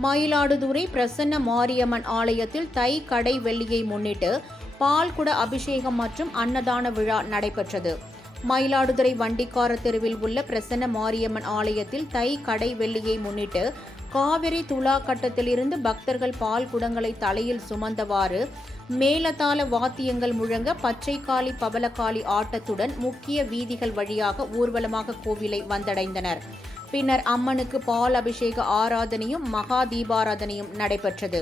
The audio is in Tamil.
மயிலாடுதுறை பிரசன்ன மாரியம்மன் ஆலயத்தில் தை கடை வெள்ளியை முன்னிட்டு பால்குட அபிஷேகம் மற்றும் அன்னதான விழா நடைபெற்றது. மயிலாடுதுறை வண்டிக்கார தெருவில் உள்ள பிரசன்ன மாரியம்மன் ஆலயத்தில் தை கடை வெள்ளியை முன்னிட்டு காவிரி துலா கட்டத்திலிருந்து பக்தர்கள் பால் குடங்களை தலையில் சுமந்தவாறு மேலதாள வாத்தியங்கள் முழங்க பச்சைக்காளி பவளக்காளி ஆட்டத்துடன் முக்கிய வீதிகள் வழியாக ஊர்வலமாக கோவிலை வந்தடைந்தனர். பின்னர் அம்மனுக்கு பால் அபிஷேக ஆராதனையும் மகா தீபாராதனையும் நடைபெற்றது.